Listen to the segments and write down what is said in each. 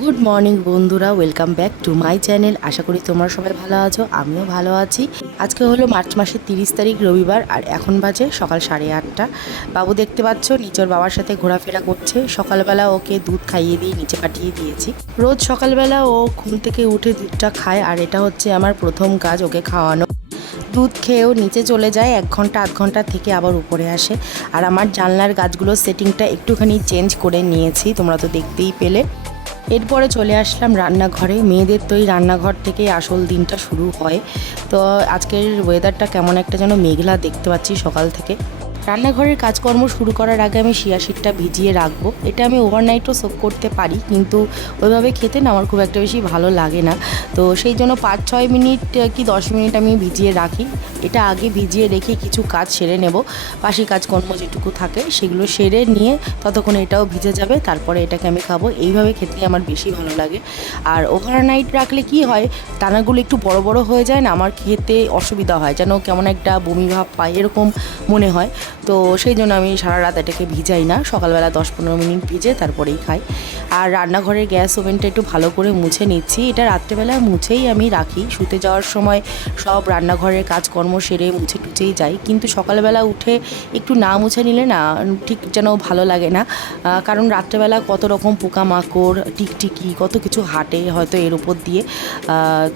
Good morning বন্ধুরা, welcome back to my channel. আশা করি তোমরা সবাই ভালো আছো, আমিও ভালো আছি। আজকে হলো মার্চ মাসের 30 তারিখ রবিবার, আর এখন বাজে সকাল 8:30। বাবু দেখতে পাচ্ছ নিচের বাবার সাথে ঘোরাফেরা করছে। সকালবেলা ওকে দুধ খাইয়ে দিয়ে নিচে পাঠিয়ে দিয়েছি। রোজ সকালবেলা ও ঘুম থেকে উঠে দুধটা খায়, আর এটা হচ্ছে আমার প্রথম কাজ ওকে খাওয়ানো। দুধ খেয়েও নিচে চলে যায়, 1 ঘন্টা আধ ঘন্টা থেকে আবার উপরে আসে। আর আমার জানলার গাছগুলোর সেটিংটা একটুখানি চেঞ্জ করে নিয়েছি, তোমরা তো দেখতেই পেলে। এরপরে চলে আসলাম রান্নাঘরে। মেয়েদের তো এই রান্নাঘর থেকেই আসল দিনটা শুরু হয়। তো আজকের ওয়েদারটা কেমন একটা যেন মেঘলা দেখতে পাচ্ছি সকাল থেকে। রান্নাঘরের কাজকর্ম শুরু করার আগে আমি চিয়া সিডটা ভিজিয়ে রাখবো। এটা আমি ওভারনাইটও সোক করতে পারি, কিন্তু ওইভাবে খেতে না আমার খুব একটা বেশি ভালো লাগে না। তো সেই জন্য 5-6 মিনিট কি 10 মিনিট আমি ভিজিয়ে রাখি। এটা আগে ভিজিয়ে রেখে কিছু কাজ সেরে নেব, বাসি কাজকর্ম যেটুকু থাকে সেগুলো সেরে নিয়ে ততক্ষণ এটাও ভিজে যাবে, তারপরে এটাকে আমি খাবো। এইভাবে খেতে আমার বেশি ভালো লাগে। আর ওভারনাইট রাখলে কি হয়, দানাগুলো একটু বড় বড় হয়ে যায় না, আমার খেতে অসুবিধা হয়, যেন কেমন একটা বমি ভাব পায় এরকম মনে হয়। তো সেই জন্য আমি সারা রাত এটাকে ভিজাই না, সকালবেলা 10-15 মিনিট ভিজে তারপরেই খাই। আর রান্নাঘরের গ্যাস ওভেনটা একটু ভালো করে মুছে নিচ্ছি। এটা রাত্রেবেলা মুছেই আমি রাখি, শুতে যাওয়ার সময় সব রান্নাঘরের কাজকর্ম সেরে মুছে টুছেই যাই। কিন্তু সকালবেলা উঠে একটু না মুছে নিলে না ঠিক যেন ভালো লাগে না, কারণ রাত্রেবেলা কত রকম পোকামাকড় টিকটিকি কত কিছু হাঁটে হয়তো এর উপর দিয়ে।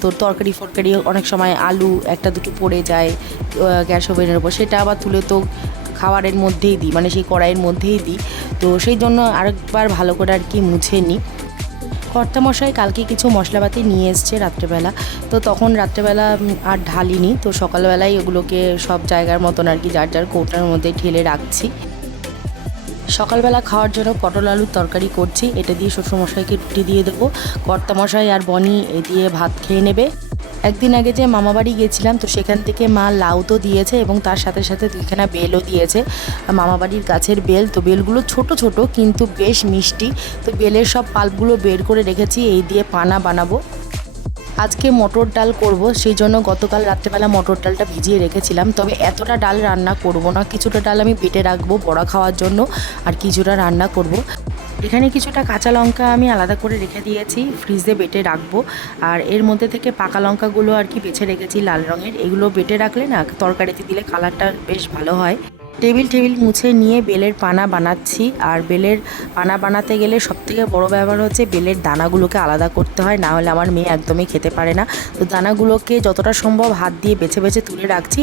তো তরকারি ফরকারি অনেক সময় আলু একটা দুটো পড়ে যায় গ্যাস ওভেনের উপর, সেটা আবার তুলে তো খাবারের মধ্যেই দিই, মানে সেই কড়াইয়ের মধ্যেই দিই। তো সেই জন্য আরেকবার ভালো করে আর কি মুছে নিই। কর্তামশাই কালকে কিছু মশলাপাতি নিয়ে এসছে রাত্রেবেলা, তো তখন রাত্রেবেলা আর ঢালিনি। তো সকালবেলায় ওগুলোকে সব জায়গার মতন আর কি যার যার কৌটার মধ্যে ঢেলে রাখছি। সকালবেলা খাওয়ার জন্য পটল আলুর তরকারি করছি। এটা দিয়ে শ্বশুরমশাইকে রুটি দিয়ে দেবো, কর্তামশাই আর বনি এ দিয়ে ভাত খেয়ে নেবে। একদিন আগে যে মামাবাড়ি গেছিলাম, তো সেখান থেকে মা লাউ তো দিয়েছে এবং তার সাথে সাথে 2খানা বেলও দিয়েছে, মামাবাড়ির গাছের বেল। তো বেলগুলো ছোট ছোট কিন্তু বেশ মিষ্টি। তো বেলের সব পাল্পগুলো বের করে রেখেছি, এই দিয়ে পানা বানাবো। আজকে মটর ডাল করব, সেই জন্য গতকাল রাত্রেবেলা মটর ডালটা ভিজিয়ে রেখেছিলাম। তবে এতটা ডাল রান্না করব না, কিছুটা ডাল আমি বেটে রাখবো বড়া খাওয়ার জন্য, আর কিছুটা রান্না করব। এখানে কিছুটা কাঁচা লঙ্কা আমি আলাদা করে রেখে দিয়েছি, ফ্রিজে বেটে রাখবো। আর এর মধ্যে থেকে পাকা লঙ্কাগুলো আর কি বেছে রেখেছি লাল রঙের, এগুলো বেটে রাখলে না তরকারিতে দিলে কালারটা বেশ ভালো হয়। টেবিল মুছে নিয়ে বেলের পানা বানাচ্ছি। আর বেলের পানা বানাতে গেলে সবথেকে বড় ব্যাপার হচ্ছে বেলের দানাগুলোকে আলাদা করতে হয়, না হলে আমার মেয়ে একদমই খেতে পারে না। তো দানাগুলোকে যতটা সম্ভব হাত দিয়ে বেছে বেছে তুলে রাখছি।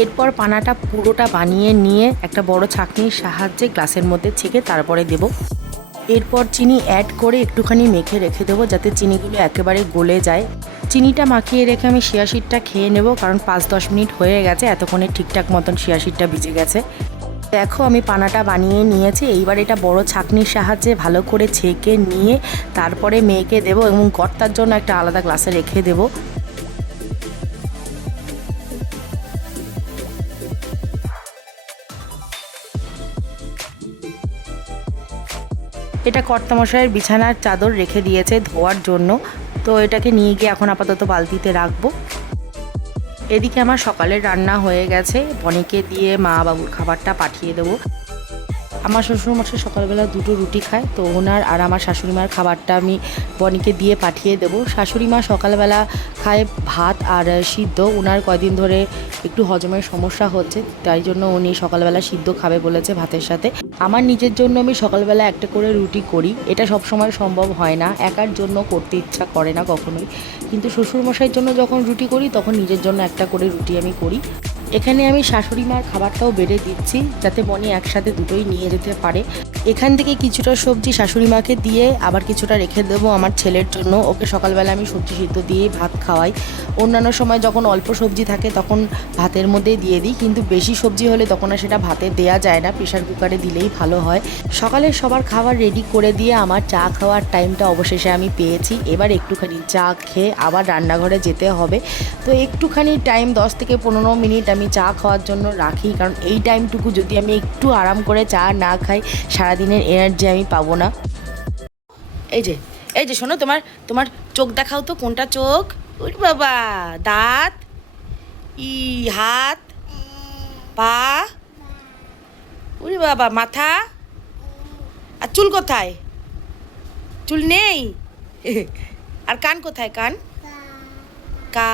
এরপর পানাটা পুরোটা বানিয়ে নিয়ে একটা বড় ছাঁকনির সাহায্যে গ্লাসের মধ্যে ছেঁকে তারপরে দেব। এরপর চিনি অ্যাড করে একটুখানি মেখে রেখে দেবো, যাতে চিনিগুলো একেবারে গলে যায়। চিনিটা মাখিয়ে রেখে আমি চিয়া সিডটা খেয়ে নেব, কারণ 5-10 মিনিট হয়ে গেছে, এতক্ষণে ঠিকঠাক মতন চিয়া সিডটা ভিজে গেছে। দেখো আমি পানাটা বানিয়ে নিয়েছি। এইবার এটা বড় ছাঁকনির সাহায্যে ভালো করে ছেঁকে নিয়ে তারপরে মেয়েকে দেবো, এবং কর্তার জন্য একটা আলাদা গ্লাসে রেখে দেবো। এটা কর্তামশাইয়ের বিছানার চাদর রেখে দিয়েছে ধোয়ার জন্য, তো এটাকে নিয়ে গিয়ে এখন আপাতত বালতিতে রাখবো। এদিকে আমার সকালের রান্না হয়ে গেছে, বনিকে দিয়ে মা বাবুর খাবারটা পাঠিয়ে দেবো। আমার শ্বশুরমশাই সকালবেলা 2টো রুটি খায়, তো ওনার আর আমার শাশুড়িমার খাবারটা আমি বনিকে দিয়ে পাঠিয়ে দেবো। শাশুড়িমা সকালবেলা খায় ভাত আর সিদ্ধ, ওনার কয়দিন ধরে একটু হজমের সমস্যা হচ্ছে, তাই জন্য উনি সকালবেলা সিদ্ধ খাবে বলেছে ভাতের সাথে। আমার নিজের জন্য আমি সকালবেলা একটা করে রুটি করি, এটা সব সময় সম্ভব হয় না, একার জন্য করতে ইচ্ছা করে না কখনোই। কিন্তু শ্বশুরমশাইয়ের জন্য যখন রুটি করি তখন নিজের জন্য একটা করে রুটি আমি করি। এখানে আমি শাশুড়ি মার খাবারটাও বেড়ে দিচ্ছি, যাতে বনি একসাথে দুটোই নিয়ে যেতে পারে। এখান থেকে কিছুটা সবজি শাশুড়ি মাকে দিয়ে আবার কিছুটা রেখে দেবো আমার ছেলের জন্য। ওকে সকালবেলা আমি সবজি সিদ্ধ দিয়েই ভাত খাওয়াই। অন্যান্য সময় যখন অল্প সবজি থাকে তখন ভাতের মধ্যেই দিয়ে দিই, কিন্তু বেশি সবজি হলে তখন আর সেটা ভাতে দেওয়া যায় না, প্রেশার কুকারে দিলেই ভালো হয়। সকালে সবার খাবার রেডি করে দিয়ে আমার চা খাওয়ার টাইমটা অবশেষে আমি পেয়েছি। এবার একটুখানি চা খেয়ে আবার রান্নাঘরে যেতে হবে। তো একটুখানি টাইম 10-15 মিনিট আমি চা খাওয়ার জন্য রাখি, কারণ এই টাইমটুকু যদি আমি একটু আরাম করে চা না খাই সারাদিনের এনার্জি আমি পাবো না। এই যে এই যে শোনো, তোমার তোমার চোখ দেখাও তো, কোনটা চোখ? ওরে বাবা, দাঁত, ই হাত, পা, ওরে বাবা, মাথা, আর চুল কোথায়? চুল নেই? আর কান কোথায়? কান কা।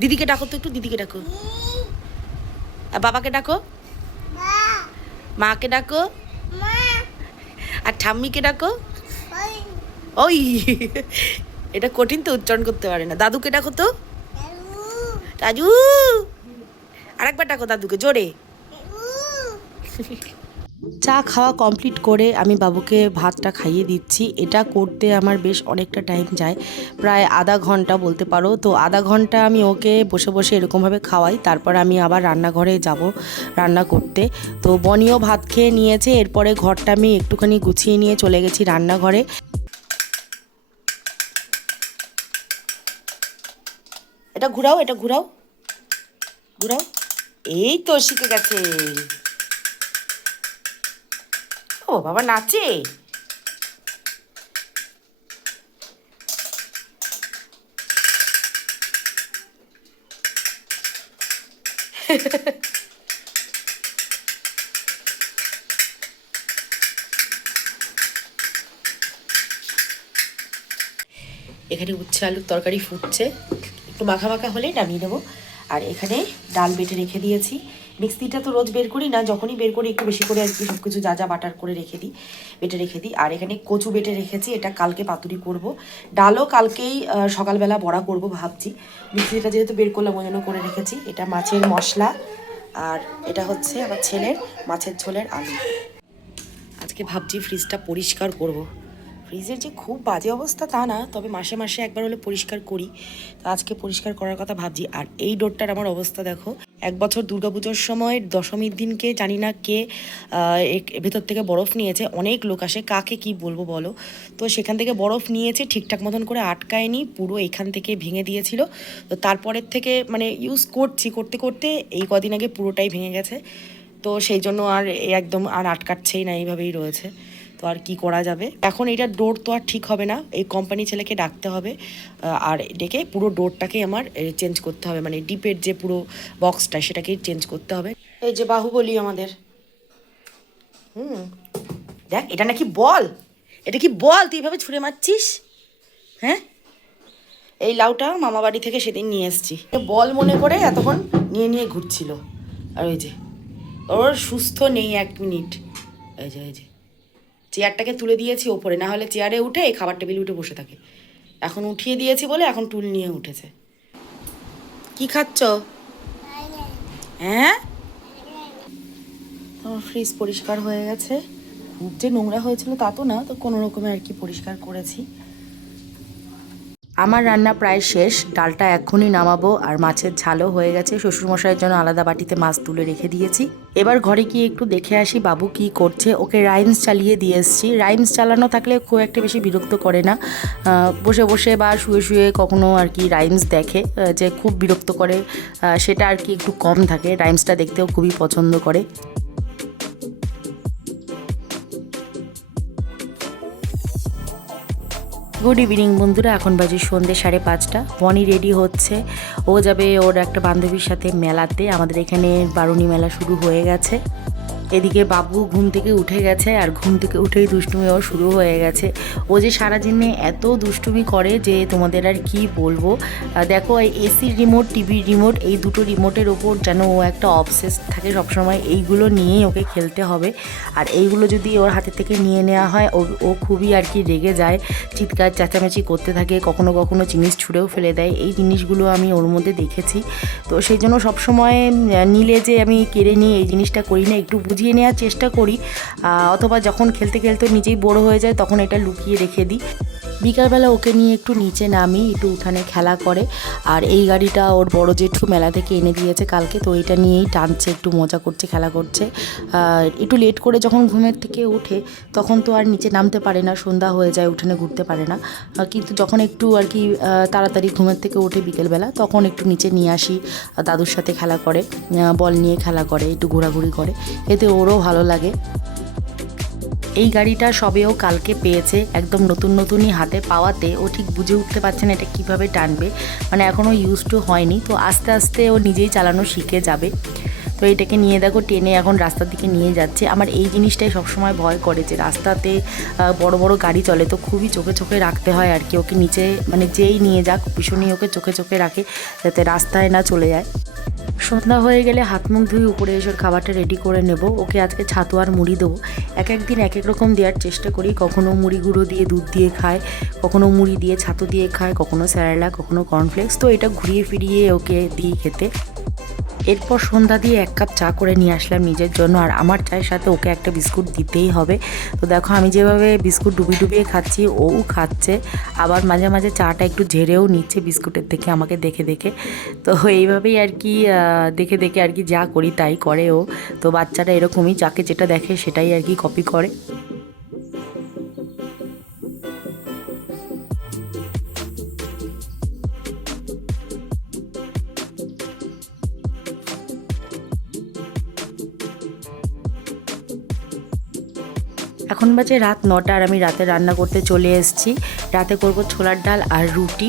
দিদিকে ডাকো তো, একটু দিদিকে ডাকো। আর বাবাকে ডাকো, মাকে ডাকো, আর ঠাম্মিকে ডাকো। ওই এটা কঠিন তো, উচ্চারণ করতে পারে না। দাদুকে ডাকো তো, রাজু। আরেকবার ডাকো দাদুকে জোরে। চা খাওয়া কমপ্লিট করে আমি বাবুকে ভাতটা খাইয়ে দিচ্ছি। এটা করতে আমার বেশ অনেকটা টাইম যায়, প্রায় আধা ঘন্টা বলতে পারো। তো আধা ঘন্টা আমি ওকে বসে বসে এরকমভাবে খাওয়াই, তারপর আমি আবার রান্নাঘরে যাব রান্না করতে। তো বনিও ভাত খেয়ে নিয়েছে, এরপরে ঘরটা আমি একটুখানি গুছিয়ে নিয়ে চলে গেছি রান্নাঘরে। এটা ঘুরাও, এটা ঘুরাও, ঘুরাও। এই তো শিখে গেছে। ও বাবা নাচে। এখানে উচ্ছে আলুর তরকারি ফুটছে, একটু মাখা মাখা হলে নামিয়ে দেবো। আর এখানে ডাল বেটে রেখে দিয়েছি। মিক্সিটা তো রোজ বের করি না, যখনই বের করি একটু বেশি করে আর কি সব কিছু যা যা বাটার করে রেখে দিই, বেটে রেখে দিই। আর এখানে কচু বেটে রেখেছি, এটা কালকে পাতুরি করব। ডালও কালকেই সকালবেলা বড়া করব ভাবছি। মিক্সিটা যেহেতু বের করলাম ওই জন্য করে রেখেছি। এটা মাছের মশলা, আর এটা হচ্ছে আমার ছেলের মাছের ঝোলের আলু। আজকে ভাবছি ফ্রিজটা পরিষ্কার করব। ফ্রিজের যে খুব বাজে অবস্থা তা না, তবে মাসে মাসে একবার হলে পরিষ্কার করি। তো আজকে পরিষ্কার করার কথা ভাবছি। আর এই ডোরটার আমার অবস্থা দেখো, এক বছর দুর্গাপুজোর সময় দশমীর দিনকে জানি না কে ভেতর থেকে বরফ নিয়েছে, অনেক লোক আসে, কাকে কি বলবো বলো। তো সেখান থেকে বরফ নিয়েছে, ঠিকঠাক মতন করে আটকায়নি, পুরো এখান থেকে ভেঙে দিয়েছিল। তো তারপরের থেকে মানে ইউজ করতে করতে এই কদিন আগে পুরোটাই ভেঙে গেছে। তো সেই জন্য আর একদম আর আটকাচ্ছেই না, এইভাবেই রয়েছে। তো আর কি করা যাবে এখন, এটা ডোর তো আর ঠিক হবে না, এই কোম্পানি ছেলেকে ডাকতে হবে। আর ডেকে পুরো ডোরটাকে আমার চেঞ্জ করতে হবে, মানে ডিপের যে পুরো বক্সটা সেটাকেই চেঞ্জ করতে হবে। এই যে বাহুবলী আমাদের, দেখ এটা নাকি বল, এটা কি বল তুই এইভাবে ছুঁড়ে মারছিস? হ্যাঁ, এই লাউটা মামা বাড়ি থেকে সেদিন নিয়ে এসেছি, বল মনে করে এতক্ষণ নিয়ে নিয়ে ঘুরছিল। আর ওই যে ওর সুস্থ নেই এক মিনিট। এই যে চেয়ারটাকে তুলে দিয়েছি ওপরে, না হলে চেয়ারে উঠে এই খাবার টেবিলে উঠে বসে থাকে। এখন উঠিয়ে দিয়েছি বলে এখন টুল নিয়ে উঠেছে। কি খাচ্ছ? হ্যাঁ, আমার ফ্রিজ পরিষ্কার হয়ে গেছে। খুব যে নোংরা হয়েছিল তা তো না, তো কোনো রকমে আর কি পরিষ্কার করেছি। আমার রান্না প্রায় শেষ, ডালটা এখনই নামাবো। আর মাছের ঝালও হয়ে গেছে, শ্বশুরমশাইয়ের জন্য আলাদা বাটিতে মাছ তুলে রেখে দিয়েছি। এবার ঘরে গিয়ে একটু দেখে আসি বাবু কি করছে। ওকে রাইমস চালিয়ে দিয়ে এসেছি। রাইমস চালানো থাকলে খুব একটা বেশি বিরক্ত করে না, বসে বসে বা শুয়ে শুয়ে কখনো আর কি রাইমস দেখে, যে খুব বিরক্ত করে সেটা আর কি একটু কম থাকে। রাইমসটা দেখতেও খুবই পছন্দ করে। গুড ইভিনিং বন্ধুরা, এখন বাজে সন্ধ্যে 5:30। বনি রেডি হচ্ছে, ও যাবে ওর একটা বান্ধবীর সাথে মেলাতে। আমাদের এখানে বারুণী মেলা শুরু হয়ে গেছে। এদিকে বাবু ঘুম থেকে উঠে গেছে, আর ঘুম থেকে উঠেই দুষ্টুমি ওর শুরু হয়ে গেছে। ও যে সারাদিনে এত দুষ্টুমি করে যে তোমাদের আর কি বলবো। দেখো এই এসির রিমোট, টিভির রিমোট, এই দুটো রিমোটের ওপর যেন ও একটা অবসেস থাকে সবসময়, এইগুলো নিয়েই ওকে খেলতে হবে। আর এইগুলো যদি ওর হাতে থেকে নিয়ে নেওয়া হয় ও খুবই আর কি রেগে যায়, চিৎকার চেঁচামেচি করতে থাকে, কখনো কখনো জিনিস ছুঁড়েও ফেলে দেয়। এই জিনিসগুলো আমি ওর মধ্যে দেখেছি। তো সেই জন্য সবসময় নিলে যে আমি কেড়ে নিয়ে এই জিনিসটা করি না, একটু বুঝিয়ে নেওয়ার চেষ্টা করি, অথবা যখন খেলতে খেলতে নিজেই বড় হয়ে যায় তখন এটা লুকিয়ে রেখে দিই। বিকালবেলা ওকে নিয়ে একটু নিচে নামি, একটু উঠানে খেলা করে। আর এই গাড়িটা ওর বড় জেঠু মেলা থেকে এনে দিয়েছে কালকে, তো এটা নিয়েই টানছে, একটু মজা করছে, খেলা করছে। একটু লেট করে যখন ঘুমের থেকে ওঠে তখন তো আর নিচে নামতে পারে না, সন্ধ্যা হয়ে যায়, উঠানে ঘুরতে পারে না। কিন্তু যখন একটু আর কি তাড়াতাড়ি ঘুমের থেকে ওঠে বিকেলবেলা, তখন একটু নিচে নিয়ে আসি, দাদুর সাথে খেলা করে, বল নিয়ে খেলা করে, একটু ঘোরাঘুরি করে, এতে ওরও ভালো লাগে। এই গাড়িটা সবেও কালকে পেয়েছে, একদম নতুন নতুনই হাতে পাওয়াতে ও ঠিক বুঝে উঠতে পারছে না এটা কীভাবে টানবে, মানে এখনও ইউজ টু হয়নি। তো আস্তে আস্তে ও নিজেই চালানো শিখে যাবে। তো এটাকে নিয়ে দেখো টেনে এখন রাস্তার দিকে নিয়ে যাচ্ছে। আমার এই জিনিসটাই সবসময় ভয় করে যে রাস্তাতে বড় বড় গাড়ি চলে, তো খুবই চোখে চোখে রাখতে হয় আর কি ওকে, নিচে মানে যেই নিয়ে যাক ভীষণই ওকে চোখে চোখে রাখে যাতে রাস্তায় না চলে যায়। সন্ধ্যা হয়ে গেলে হাত মুখ ধুয়ে উপরে এসে খাবারটা রেডি করে নেব। ওকে আজকে ছাতু আর মুড়ি দেবো। এক এক দিন এক এক রকম দেওয়ার চেষ্টা করি, কখনো মুড়ি গুঁড়ো দিয়ে দুধ দিয়ে খায়, কখনো মুড়ি দিয়ে ছাতু দিয়ে খায়, কখনো স্যারেলা, কখনো কর্নফ্লেক্স, তো এটা ঘুরিয়ে ফিরিয়ে ওকে দিই খেতে। এরপর সন্ধ্যা দিয়ে 1 কাপ চা করে নিয়ে আসলাম নিজের জন্য, আর আমার চায়ের সাথে ওকে একটা বিস্কুট দিতেই হবে। তো দেখো আমি যেভাবে বিস্কুট ডুবিয়ে খাচ্ছি ও খাচ্ছে, আবার মাঝে মাঝে চাটা একটু ঝেড়েও নিচ্ছে বিস্কুটের থেকে আমাকে দেখে দেখে। তো এইভাবেই আর কি দেখে দেখে আর কি যা করি তাই করে ও। তো বাচ্চারা এরকমই, যাকে যেটা দেখে সেটাই আর কি কপি করে। এখন বাজে রাত 9টা আর আমি রাতে রান্না করতে চলে এসেছি। রাতে করব ছোলার ডাল আর রুটি।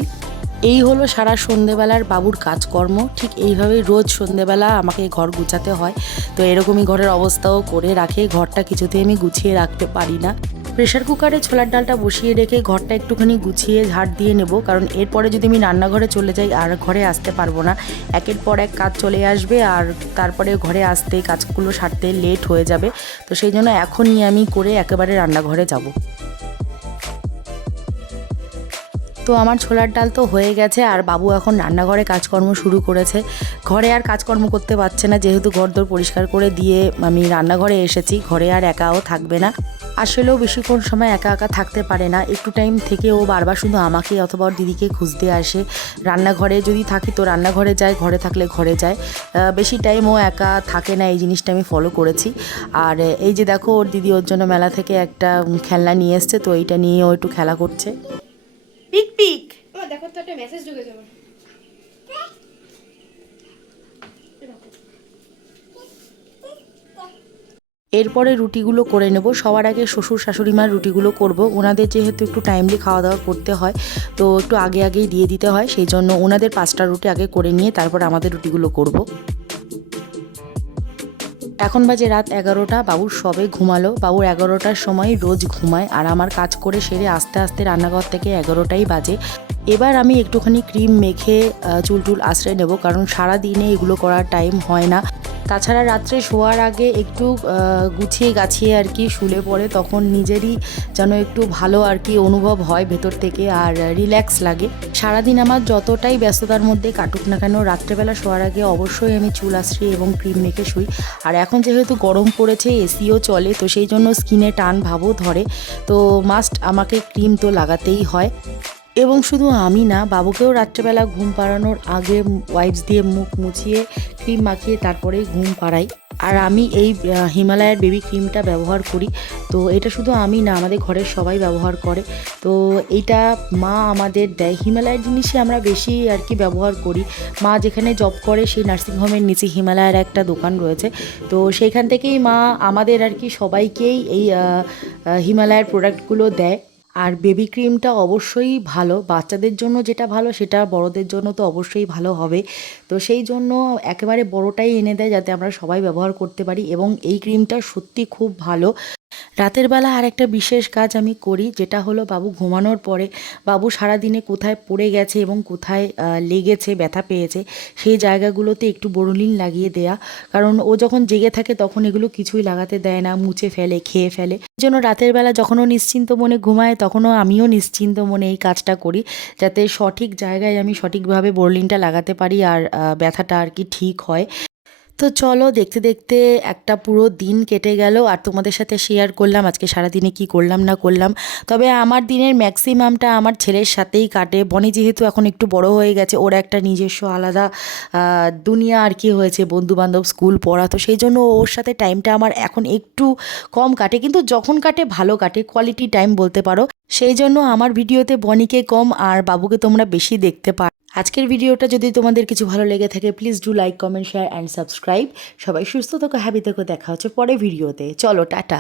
এই হলো সারা সন্ধেবেলার বাবুর কাজকর্ম। ঠিক এইভাবেই রোজ সন্ধেবেলা আমাকে ঘর গুছাতে হয়। তো এরকমই ঘরের অবস্থাও করে রাখে, ঘরটা কিছুতেই আমি গুছিয়ে রাখতে পারি না। প্রেশার কুকারে ছোলার ডালটা বসিয়ে রেখে ঘরটা একটুখানি গুছিয়ে ঝাড় দিয়ে নেব, কারণ এরপরে যদি আমি রান্নাঘরে চলে যাই আর ঘরে আসতে পারবো না। একের পর এক কাজ চলে আসবে আর তারপরে ঘরে আসতে কাজগুলো সারতে লেট হয়ে যাবে। তো সেই জন্য এখনই আমি করে একেবারে রান্নাঘরে যাব। তো আমার ছোলার ডাল তো হয়ে গেছে আর বাবু এখন রান্নাঘরে কাজকর্ম শুরু করেছে। ঘরে আর কাজকর্ম করতে পারছে না, যেহেতু ঘরদোর পরিষ্কার করে দিয়ে আমি রান্নাঘরে এসেছি। ঘরে আর একাও থাকবে না, আসলেও বেশিক্ষণ সময় একা একা থাকতে পারে না। একটু টাইম থেকে ও বারবার শুধু আমাকে অথবা ওর দিদিকে খুঁজতে আসে। রান্নাঘরে যদি থাকি তো রান্নাঘরে যায়, ঘরে থাকলে ঘরে যায়। বেশি টাইম ও একা থাকে না, এই জিনিসটা আমি ফলো করেছি। আর এই যে দেখো ওর দিদি ওর জন্য মেলা থেকে একটা খেলনা নিয়ে এসছে, তো এইটা নিয়ে ও একটু খেলা করছে। পিক পিক দেখো তো একটা মেসেজ ঢুকেছে আমার। এরপরে রুটিগুলো করে নেব। সবার আগে শ্বশুর শাশুড়িমার রুটিগুলো করব। ওনাদের যেহেতু একটু টাইমলি খাওয়া দাওয়া করতে হয়, তো একটু আগে আগেই দিয়ে দিতে হয়, সেই জন্য ওনাদের 5টা রুটি আগে করে নিয়ে তারপর আমাদের রুটিগুলো করব। এখন বাজে রাত 11টা, বাবুর সবে ঘুমালো। বাবুর 11টার সময় রোজ ঘুমায়, আর আমার কাজ করে সেরে আস্তে আস্তে রান্নাঘর থেকে 11টাই বাজে। এবার আমি একটুখানি ক্রিম মেখে চুল টুল আশ্রয় নেব, কারণ সারা দিনে এগুলো করার টাইম হয় না। তাছাড়া রাত্রে শোয়ার আগে একটু গুছিয়ে গাছিয়ে আর কি শুলে পড়ে, তখন নিজেরই যেন একটু ভালো আর কি অনুভব হয় ভেতর থেকে, আর রিল্যাক্স লাগে। সারাদিন আমার যতটাই ব্যস্ততার মধ্যে কাটুক না কেন, রাত্রেবেলা শোয়ার আগে অবশ্যই আমি চুল আশ্রয় এবং ক্রিম মেখে শুই। আর এখন যেহেতু গরম পড়েছে, এসিও চলে, তো সেই জন্য স্কিনে টান ভাবও ধরে, তো মাস্ট আমাকে ক্রিম তো লাগাতেই হয়। এবং শুধু আমি না, বাবুকেও রাত্রেবেলা ঘুম পাড়ানোর আগে ওয়াইপস দিয়ে মুখ মুছিয়ে ক্রিম মাখিয়ে তারপরেই ঘুম পাড়াই। আর আমি এই হিমালয়ের বেবি ক্রিমটা ব্যবহার করি। তো এটা শুধু আমি না, আমাদের ঘরের সবাই ব্যবহার করে। তো এইটা মা আমাদের দেয়। হিমালয়ের জিনিসই আমরা বেশি আর কি ব্যবহার করি। মা যেখানে জব করে সেই নার্সিংহোমের নিচে হিমালয়ের একটা দোকান রয়েছে, তো সেইখান থেকেই মা আমাদের আর কি সবাইকেই এই হিমালয়ের প্রোডাক্টগুলো দেয়। আর বেবি ক্রিমটা অবশ্যই ভালো, বাচ্চাদের জন্য যেটা ভালো সেটা বড়দের জন্য তো অবশ্যই ভালো হবে। তো সেই জন্য একেবারে বড়টাই এনে দেয় যাতে আমরা সবাই ব্যবহার করতে পারি, এবং এই ক্রিমটা সত্যি খুব ভালো। রাতের বেলা আর একটা বিশেষ কাজ আমি করি, যেটা হলো বাবু ঘুমানোর পরে বাবু সারাদিনে কোথায় পড়ে গেছে এবং কোথায় লেগেছে, ব্যথা পেয়েছে, সেই জায়গাগুলোতে একটু বোরোলিন লাগিয়ে দেয়া। কারণ ও যখন জেগে থাকে তখন এগুলো কিছুই লাগাতে দেয় না, মুছে ফেলে, খেয়ে ফেলে। এই জন্য রাতের বেলা যখন ও নিশ্চিন্ত মনে ঘুমায় তখনও আমিও নিশ্চিন্ত মনে এই কাজটা করি, যাতে সঠিক জায়গায় আমি সঠিকভাবে বোরোলিনটা লাগাতে পারি আর ব্যথাটা আর কি ঠিক হয়। তো চলো, দেখতে দেখতে একটা পুরো দিন কেটে গেল, আর তোমাদের সাথে শেয়ার করলাম আজকে সারাদিনে কি করলাম না করলাম। তবে আমার দিনের ম্যাক্সিমামটা আমার ছেলের সাথেই কাটে। বনি যেহেতু এখন একটু বড় হয়ে গেছে, ওর একটা নিজস্ব আলাদা দুনিয়া আর কি হয়েছে, বন্ধুবান্ধব, স্কুল পড়া, তো সেই জন্য ওর সাথে টাইমটা আমার এখন একটু কম কাটে, কিন্তু যখন কাটে ভালো কাটে, কোয়ালিটি টাইম বলতে পারো। সেই জন্য আমার ভিডিওতে বনিকে কম আর বাবুকে তোমরা বেশি দেখতে পারো। আজকের ভিডিওটা যদি তোমাদের কিছু ভালো লেগে থাকে, please do like, comment, share and subscribe. সবাই সুস্থ থেকো, হ্যাপি থেকো, দেখা হচ্ছে পরে ভিডিওতে। চলো, টাটা।